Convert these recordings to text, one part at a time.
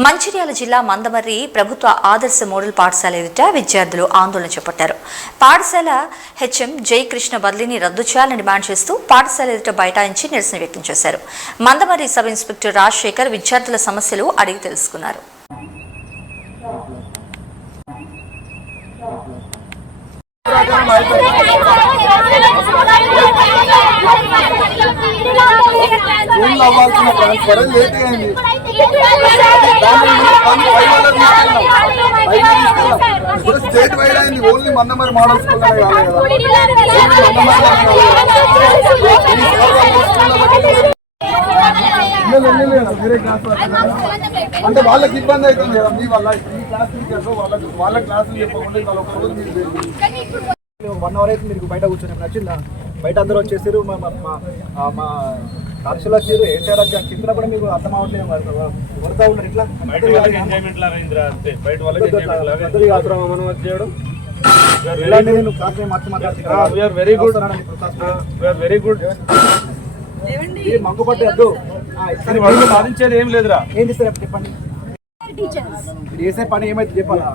మంచిర్యాల జిల్లా మందమర్రి ప్రభుత్వ ఆదర్శ మోడల్ పాఠశాల ఎదుట విద్యార్థులు ఆందోళన చేపట్టారు. పాఠశాల హెచ్ఎం జయకృష్ణ బదిలీని రద్దు చేయాలని డిమాండ్ చేస్తూ పాఠశాల ఎదుట బైఠాయించి నిరసన వ్యక్తం చేశారు. మందమర్రి సబ్ ఇన్స్పెక్టర్ రాజశేఖర్ విద్యార్థుల సమస్యలు అడిగి తెలుసుకున్నారు. స్టేట్ వైడ్ అయింది, ఓన్లీ మందమర్రి మోడల్ స్కూల్ వేరే క్లాస్ అంటే వాళ్ళకి ఇబ్బంది అవుతుంది కదా. మీ వల్ల ఈ క్లాస్ వాళ్ళ క్లాసులు చెప్పకుండా వాళ్ళ ఒక రోజు మీరు 1 అవర్ అయితే మీరు బయట కూర్చొని నచ్చిందా? బయట అందరూ వచ్చేసారు, మా పరీక్షలు వచ్చారు, ఏంటారు కింద కూడా మీకు అర్థం అవ్వట్లేదు. వరదా ఉన్నారు ఇట్లా వెరీ గుడ్ మంకుపట్టి వద్దు సాధించేది ఏం లేదురా. ఏంటి సార్ చెప్పండి, చేసే పని ఏమైతే చెప్పాలా?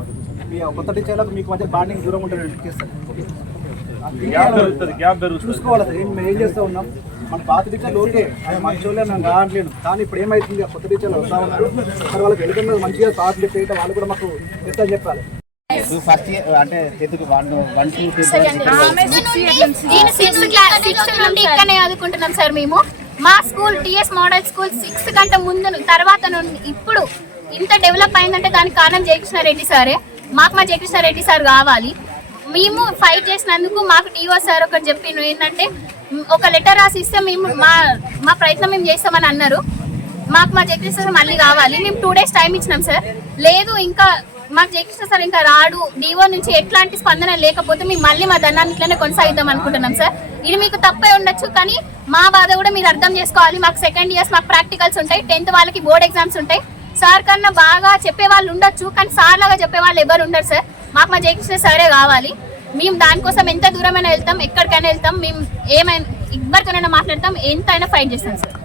మీ కొత్త టీచర్లకు మీకు మధ్య బాండింగ్ దూరం ఉంటుంది, చేస్తారు చూసుకోవాలి సార్. మేము ఏం చేస్తూ ఉన్నాం, మన పాత టీచర్లు ఓకే మంచి వాళ్ళే నేను రావట్లేదు, కానీ ఇప్పుడు ఏమైతుంది కొత్త టీచర్లు వస్తూ ఉన్నారు. సార్ వాళ్ళకి వెళ్తున్నారు మంచిగా క్లాస్ చెప్పేట వాళ్ళు కూడా మాకు చేస్తా చెప్పాలి. ఫస్ట్ అంటే ఇక్కడనే చదువుకుంటున్నాం సార్. మేము మా school TS model school 6th గంట ముందు తర్వాత నుండి ఇప్పుడు ఇంత డెవలప్ అయిందంటే దానికి కారణం జయకృష్ణ రెడ్డి సారే. మాకు మా జయకృష్ణ రెడ్డి సార్ కావాలి. మేము ఫైట్ చేసినందుకు మాకు టీఓ సార్ ఒకటి చెప్పిన ఏంటంటే ఒక లెటర్ రాసి ఇస్తే మేము మా ప్రయత్నం మేము చేస్తామని అన్నారు. మాకు మా జయకృష్ణ సార్ మళ్ళీ కావాలి. మేము 2 days టైం ఇచ్చినాం సార్. లేదు ఇంకా మాకు జయకృష్ణ సార్ ఇంకా రాడు, డిఓ నుంచి ఎట్లాంటి స్పందన లేకపోతే మేము మళ్ళీ మా దండాన్ని ఇట్లనే కొనసాగిద్దాం అనుకుంటున్నాం సార్. ఇది మీకు తప్పే ఉండొచ్చు, కానీ మా బాధ కూడా మీరు అర్థం చేసుకోవాలి. మాకు 2nd years మాకు ప్రాక్టికల్స్ ఉంటాయి, 10th వాళ్ళకి బోర్డ్ ఎగ్జామ్స్ ఉంటాయి. సార్ కన్నా బాగా చెప్పే వాళ్ళు ఉండొచ్చు, కానీ సార్ లాగా చెప్పే వాళ్ళు ఎవరు ఉండరు సార్. మాకు మా జయకృష్ణ సారే కావాలి. మేము దానికోసం ఎంత దూరమైనా వెళ్తాం, ఎక్కడికైనా వెళ్తాం, మేము ఏమైనా ఎవరితోనైనా మాట్లాడతాం, ఎంతైనా ఫైట్ చేస్తాం సార్.